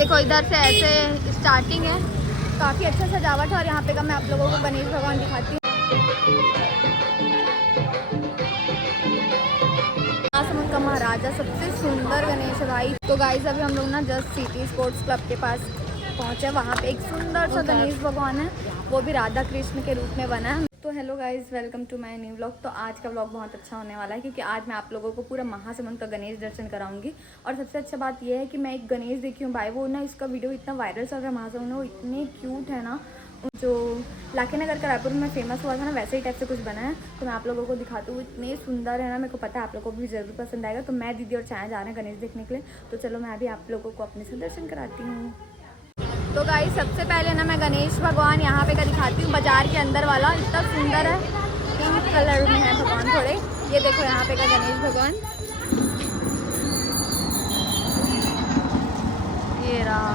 देखो इधर से ऐसे स्टार्टिंग है, काफ़ी अच्छा सजावट है। और यहाँ पे का मैं आप लोगों को गणेश भगवान दिखाती हूँ। महासमुंद का महाराजा सबसे सुंदर गणेश है भाई। तो गाइस अभी हम लोग ना जस्ट सिटी स्पोर्ट्स क्लब के पास पहुँचे। वहाँ पे एक सुंदर सा गणेश भगवान है, वो भी राधा कृष्ण के रूप में बना है। तो hello guys, welcome to my new vlog. तो आज का व्लॉग बहुत अच्छा होने वाला है, क्योंकि आज मैं आप लोगों को पूरा महासमुंद का गणेश दर्शन कराऊंगी। और सबसे अच्छा बात यह है कि मैं एक गणेश देखी हूँ भाई, वो ना इसका वीडियो इतना वायरल चल रहा है महासमुंद में, वो इतने क्यूट है ना। जो लाखे नगर का रायपुर में फेमस हुआ था ना, वैसे ही टाइप से कुछ बना है। तो मैं आप लोगों को दिखाती हूँ, इतने सुंदर है ना। मेरे को पता है आप लोगों को भी ज़रूर पसंद आएगा। तो मैं, दीदी और छाया जा रहे हैं गणेश देखने के लिए। तो चलो मैं अभी आप लोगों को अपने से दर्शन कराती हूँ। तो गाइस सबसे पहले ना मैं गणेश भगवान यहाँ पे का दिखाती हूँ, बाजार के अंदर वाला। इतना सुंदर है, पिंक कलर में है भगवान थोड़े। ये देखो यहाँ पे का गणेश भगवान, ये रहा।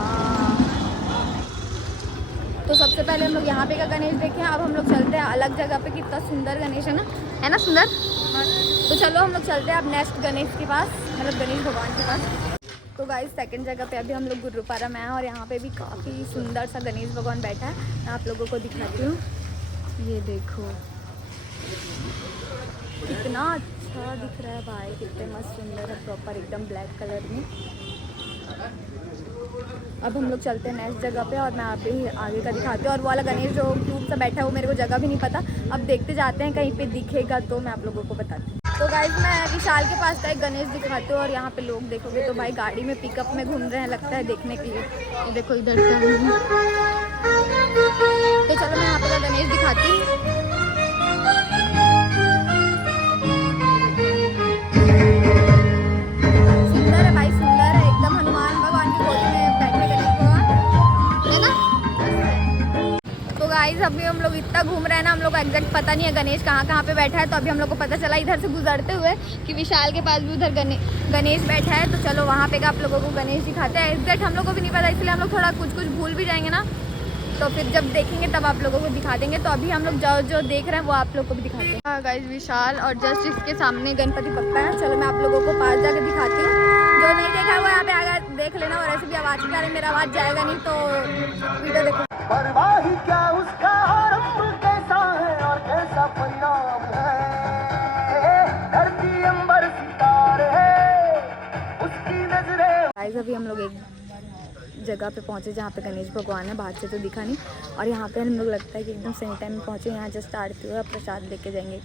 तो सबसे पहले हम लोग यहाँ पे का गणेश देखे। अब हम लोग चलते हैं अलग जगह पे। कितना सुंदर गणेश है ना सुंदर। तो चलो हम लोग चलते हैं अब नेक्स्ट गणेश के पास, मतलब गणेश भगवान के पास। तो गाइस सेकंड जगह पे अभी हम लोग गुरुपारा में हैं, और यहाँ पे भी काफ़ी सुंदर सा गणेश भगवान बैठा है। मैं आप लोगों को दिखाती हूँ, ये देखो कितना अच्छा दिख रहा है भाई, कितने मस्त सुंदर है, प्रॉपर एकदम ब्लैक कलर में। अब हम लोग चलते हैं नेक्स्ट जगह पे, और मैं आप ही आगे का दिखाती हूँ। और वो वाला गणेश जो क्यूब सा बैठा है, वो मेरे को जगह भी नहीं पता। अब देखते जाते हैं, कहीं पे दिखेगा तो मैं आप लोगों को बताती हूँ। तो गाइस मैं विशाल के पास का एक गणेश दिखाती हूँ। और यहाँ पे लोग देखोगे तो भाई गाड़ी में पिकअप में घूम रहे हैं, लगता है देखने के लिए। ये देखो इधर से। तो चलो मैं यहाँ पे का गणेश दिखाती हूँ। सुंदर है भाई, सुंदर है एकदम। हनुमान भगवान की गोदी में बैठे गणेश भगवान है ना। तो गाइस अभी हम लोग इतना घूम रहे हैं ना, हम लोग को एग्जैक्ट पता नहीं है गणेश कहाँ पे बैठा है। तो अभी हम लोग को पता चला इधर से गुजरते हुए कि विशाल के पास भी उधर गणेश बैठा है। तो चलो वहाँ पे का आप लोगों को गणेश दिखाते हैं। एग्जैक्ट हम लोग को भी नहीं पता, इसलिए हम लोग थोड़ा कुछ भूल भी जाएंगे ना। तो फिर जब देखेंगे तब आप लोगों को दिखा देंगे। तो अभी हम लोग जो देख रहे हैं वो आप लोग को भी दिखाते हैं। हाँ गाइस, विशाल और जस्ट इसके सामने गणपति बप्पा है। चलो मैं आप लोगों को पास जाके दिखाती हूँ। जो नहीं देखा है वो यहाँ पे आगे देख लेना। और ऐसे भी आवाज़ के कारण मेरा आवाज़ जाएगा नहीं, तो वीडियो देखो। परवाही क्या उसका आरंभ कैसा है और कैसा परिणाम है, धरती अंबर सितारे उसकी नजरें। गाइस अभी हम लोग एक जगह पे पहुंचे जहाँ पे गणेश भगवान है, बाहर से तो दिखा नहीं। और यहाँ पे हम लोग लगता है कि एकदम सही टाइम में पहुँचे। यहाँ जस्ट आरती हुआ प्रसाद लेके जाएंगे।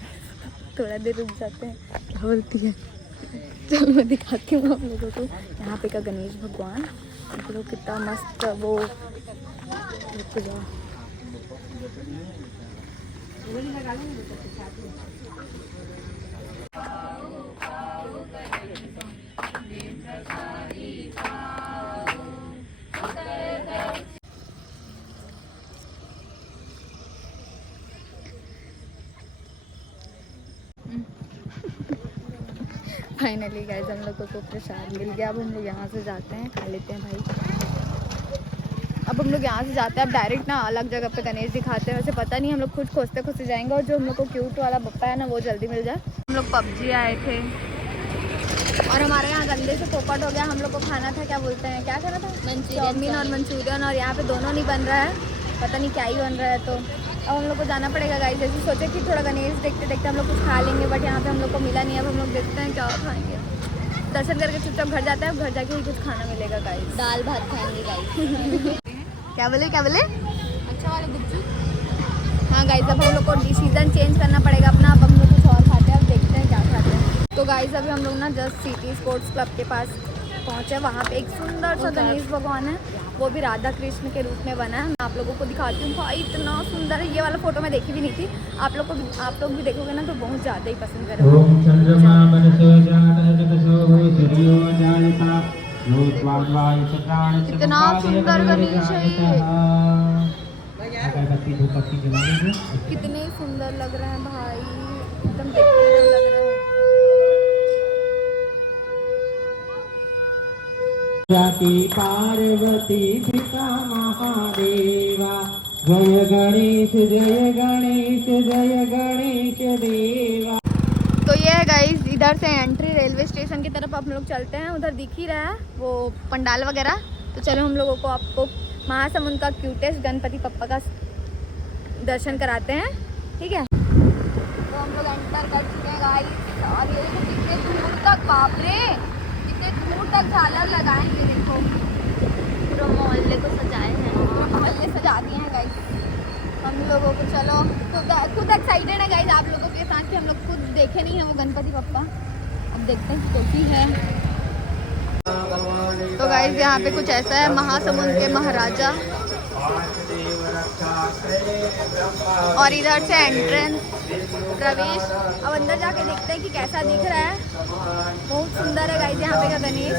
थोड़ा देर रुक जाते हैं, क्या बोलती है। चलो मैं दिखाती हूँ आप लोगों को यहाँ पे का गणेश भगवान। देखो कितना मस्त वो। फाइनली गाइस हम लोगों को प्रसाद मिल गया। अब हम लोग यहाँ से जाते हैं, खा लेते हैं भाई। अब हम लोग यहाँ से जाते हैं, अब डायरेक्ट ना अलग जगह पे गणेश दिखाते हैं। वैसे पता नहीं, हम लोग खुद खोजते जाएंगे। और जो हम लोग को क्यूट वाला बप्पा है ना, वो जल्दी मिल जाए। हम लोग पबजी आए थे और हमारे यहाँ गंदे से पोपट हो गया। हम लोग को खाना था, क्या बोलते हैं, क्या खाना था, चाउमीन और मंचूरियन। और यहाँ पे दोनों नहीं बन रहा है, पता नहीं क्या ही बन रहा है। तो अब हम लोग को जाना पड़ेगा गाइस। जैसे सोचे कि थोड़ा गणेश देखते देखते हम लोग कुछ खा लेंगे, बट यहाँ पे हम लोग को मिला नहीं। अब हम लोग देखते हैं क्या खाएंगे। दर्शन करके चुपचाप घर जाते हैं, घर जाके ही कुछ खाना मिलेगा गाइस। दाल भात खाएंगे गाइस। क्या बोले अच्छा वाला गुपचुप। हाँ गाइस अब हम लोग को डिसीजन चेंज करना पड़ेगा अपना। अब हम लोग कुछ और खाते हैं, अब देखते हैं क्या खाते हैं। तो गाइस अभी हम लोग ना जस्ट सिटी स्पोर्ट्स क्लब के पास पहुँचे। वहाँ पे एक सुंदर सा गणेश भगवान है, वो भी राधा कृष्ण के रूप में बना है। मैं आप लोगों को दिखाती हूँ भाई, इतना सुंदर है। ये वाला फोटो मैं देखी भी नहीं थी। आप लोग भी देखोगे ना तो बहुत ज़्यादा ही पसंद करोगे। कितना सुंदर गणेश है ये, कितने सुंदर लग रहे हैं भाई, एकदम देखने में लग रहा है। पार्वती पिता महादेवा, जय गणेश जय गणेश जय गणेश देवा। तो ये है गाइस, इधर से एंट्री रेलवे स्टेशन की तरफ हम लोग चलते हैं। उधर दिख ही रहा है वो पंडाल वगैरह। तो चलो हम लोगों को आपको महासमुंद का क्यूटेस्ट गणपति पप्पा का दर्शन कराते हैं, ठीक है। तो हम लोग एंटर कर चुके हैं गाइस और ये देखो कितने दूर तक, बाप रे कितने दूर तक झालर लगाए हैं। ये देखो पूरा मोहल्ले को सजाए हैं। मोहल्ले सजा दिए हैं गाइस हम लोगों को। चलो खुद एक्साइटेड है गाइस आप लोगों के साथ कि हम लोग खुद देखे नहीं है वो गणपति पप्पा। अब देखते हैं कैसी है। तो गाइस यहाँ पे कुछ ऐसा है, महासमुंद के महाराजा, और इधर से एंट्रेंस प्रवेश। अब अंदर जाके देखते हैं कि कैसा दिख रहा है। बहुत सुंदर है गाइस यहाँ पे का गणेश।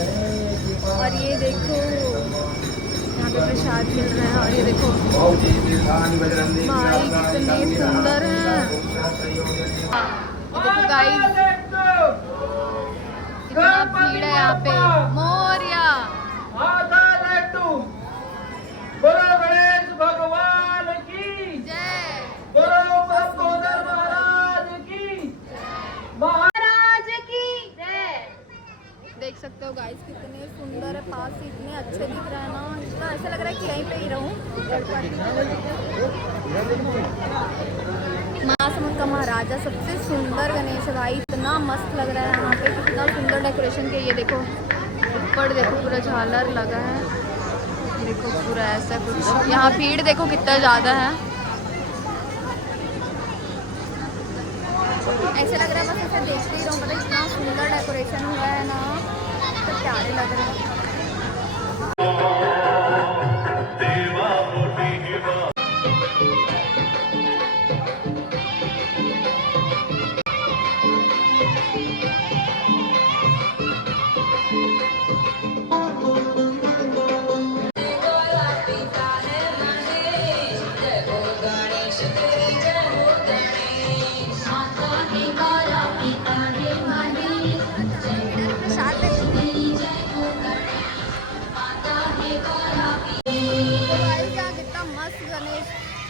और ये देखो यहाँ पे प्रसाद मिल रहा है, और ये देखो भाई कितने सुंदर हैं। देखो गाइस कितना भीड़ है यहाँ पे। मोरिया बोलो गणेश भगवान की जय, बोलो बप्पोदर महाराज की, महाराज की जय। देख सकते हो गाइस कितने सुंदर है, पास से इतने अच्छे दिख रहे हैं ना, इतना ऐसा लग रहा है कि यहीं पे ही रहूं। महासमुंद का महाराजा सबसे सुंदर गणेश है भाई, इतना मस्त लग रहा है यहाँ पे, कितना सुंदर डेकोरेशन किया। ये देखो ऊपर देखो पूरा झालर लगा है, देखो पूरा ऐसा कुछ। यहाँ भीड़ देखो कितना ज़्यादा है, ऐसे लग रहा है बस ऐसे देखते ही रहूँ। मतलब इतना सुंदर डेकोरेशन हुआ है ना, तो प्यारे लग रहे हैं।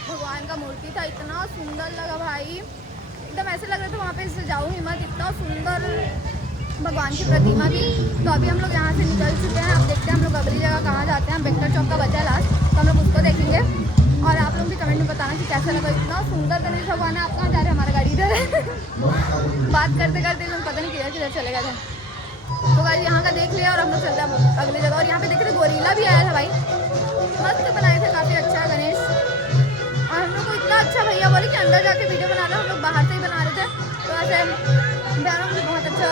भगवान का मूर्ति था, इतना सुंदर लगा भाई, एकदम ऐसे लग रहा था वहाँ पे इससे जाऊँ ही मत, इतना सुंदर भगवान की प्रतिमा थी। तो अभी हम लोग यहाँ से निकल चुके हैं। अब देखते हैं हम लोग अगली जगह कहाँ जाते हैं। बेक्टर चौक का बचा है लास्ट, तो हम लोग उसको देखेंगे। और आप लोग भी कमेंट में बताना कि कैसा लगा, इतना सुंदर गणेश भगवान है। आप कहाँ जा रहे हैं? हमारा गाड़ी इधर है। बात करते करते हम पता नहीं किधर किधर चले गए थे। तो गाइस यहाँ का देख लिया और हम लोग चलते हैं अगली जगह। और यहाँ पे देख रहे गोरीला भी आया था भाई, मस्त बनाए थे, काफ़ी अच्छा गणेश। और हम लोग को इतना अच्छा भैया बोले कि अंदर जाके वीडियो बना लो, हम लोग बाहर से ही बना रहे थे। तो ऐसे भैया ने बहुत अच्छा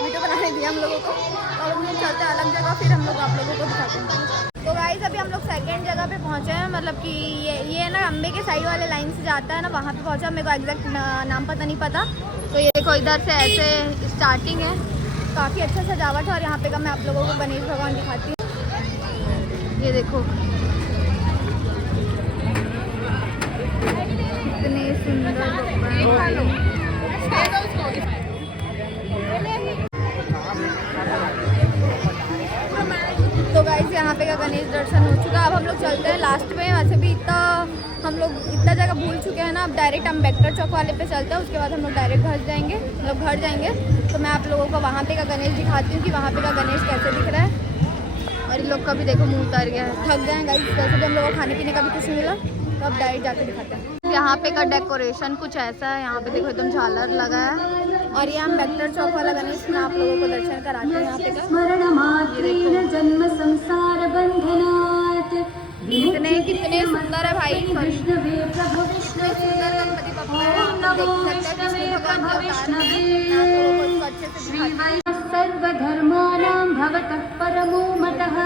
वीडियो बनाने दिया हम लोगों को। और हम लोग चलते हैं अलग जगह, फिर हम लोग आप लोगों को दिखाते हैं। तो गाइस अभी हम लोग सेकंड जगह पे पहुंचे हैं, मतलब कि ये ना अम्बे के साइड वाले लाइन से जाता है ना, वहाँ पे पहुंचा। मेरे को एग्जैक्ट नाम पता नहीं पता। तो ये देखो इधर से ऐसे स्टार्टिंग है, काफ़ी अच्छा सजावट है। और यहाँ पे का मैं आप लोगों को गणेश भगवान दिखाती हूँ। ये देखो कितने सुंदर। तो गाइस यहाँ पे का गणेश दर्शन हो चुका है। अब हम लोग चलते हैं लास्ट में। वैसे भी हम लोग इतना जगह भूल चुके हैं ना, अब डायरेक्ट हम बेक्टर चौक वाले पे चलते हैं। उसके बाद हम लोग डायरेक्ट घर जाएंगे, मतलब घर जाएंगे। तो मैं आप लोगों को वहाँ पे का गणेश दिखाती हूँ कि वहाँ पे का गणेश कैसे दिख रहा है। और इन लोग का भी देखो मुँह उतर गया है, थक गए हैं गाइस। वैसे भी हम लोगों को खाने पीने का भी कुछ नहीं मिला, तो अब डायरेक्ट जाके दिखाते हैं। यहाँ पे का डेकोरेशन कुछ ऐसा है, यहाँ पे देखो एकदम झालर लगा है। और ये हम बेक्टर चौक वाला गणेश में आप लोगों को दर्शन कराते हैं। यहाँ पे कितने सुंदर है भाई, कितने सुंदर गणपति बप्पा है। आप देख सकते हैं कृष्ण भगवान का अवतार है। आप लोगों को इसको अच्छे से दिखाते हैं। सर्वधर्माणां भवतः परमो मतः।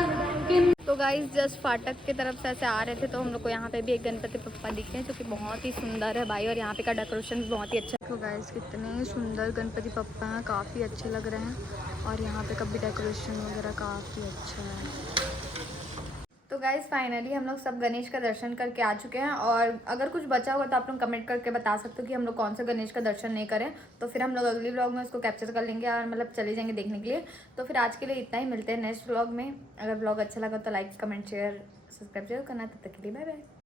तो गाइस जस्ट फाटक की तरफ से ऐसे आ रहे थे, तो हम लोग को यहाँ पे भी एक गणपति पप्पा दिखे जो कि बहुत ही सुंदर है भाई। और यहाँ पे का डेकोरेशन भी बहुत ही अच्छा है। तो गाइस कितने सुंदर गणपति पप्पा हैं, काफ़ी अच्छे लग रहे हैं। और यहाँ पे का भी डेकोरेशन वगैरह काफ़ी अच्छा है। तो गाइस फाइनली हम लोग सब गणेश का दर्शन करके आ चुके हैं। और अगर कुछ बचा हुआ तो आप लोग कमेंट करके बता सकते हो कि हम लोग कौन सा गणेश का दर्शन नहीं करें, तो फिर हम लोग अगली व्लॉग में उसको कैप्चर कर लेंगे और मतलब चले जाएंगे देखने के लिए। तो फिर आज के लिए इतना ही, मिलते हैं नेक्स्ट व्लॉग में। अगर व्लॉग अच्छा लगा तो लाइक कमेंट शेयर सब्सक्राइब जरूर करना। तब तक के लिए बाय बाय।